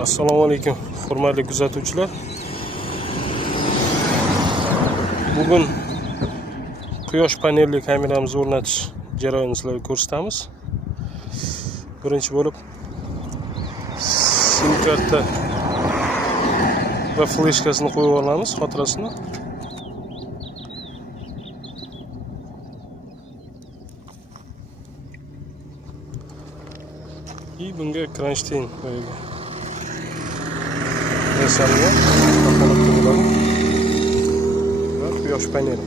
Assalomu alaykum, hurmatli kuzatuvchilar. Bugun quyosh panelli kameramizni o'rnatish jarayonini sizlarga ko'rsatamiz. Birinchi bo'lib sim karta va fleshkasini qo'yib olamiz, xotirasini. Bunga kronshtayn yasalgan holatda bo'ladi va quyosh paneli.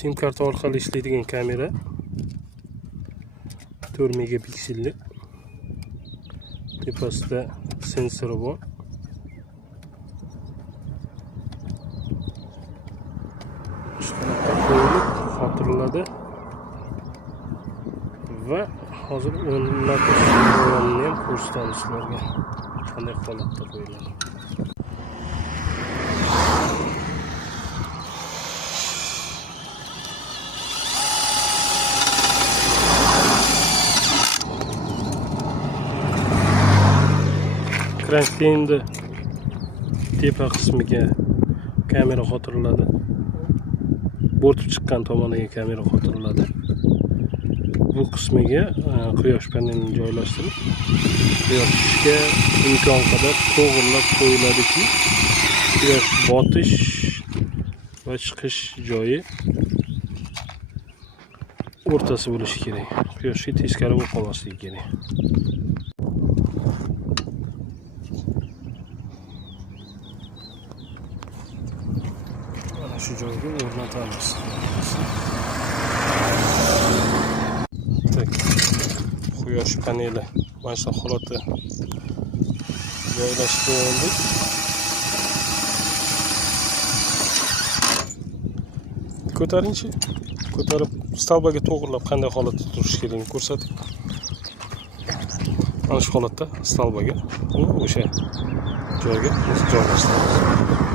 Sim karta orqali ishlaydigan kamera 4 megapikselli. Tepasida sensori bor. Qo'yilib xotirladi va hozir o'rnatish jarayonini ham ko'rsatamiz sizlarga. Qanday holatda qo'yiladi. Kronshtaynni tepa qismiga kamera xotiriladi. Bo'rtib chiqqan tomoniga kamera xotiriladi. Bu qismiga quyosh panelini joylashtirib, quyoshga imkon qadar to'g'rilab qo'yiladiki, quyosh botish va chiqish joyi o'rtasi bo'lishi kerak. Quyoshga teskari bo'lib qolmasligi kerak. Shu joyga o'rnatamiz. Quyosh paneli mana shu holatda joylashtirib oldik. Ko'taringchi. Ko'tarib stalbaga to'g'rilab qanday holatda turish kerakligini ko'rsating. Mana shu holatda stalbaga o'sha joyga joylashtiramiz.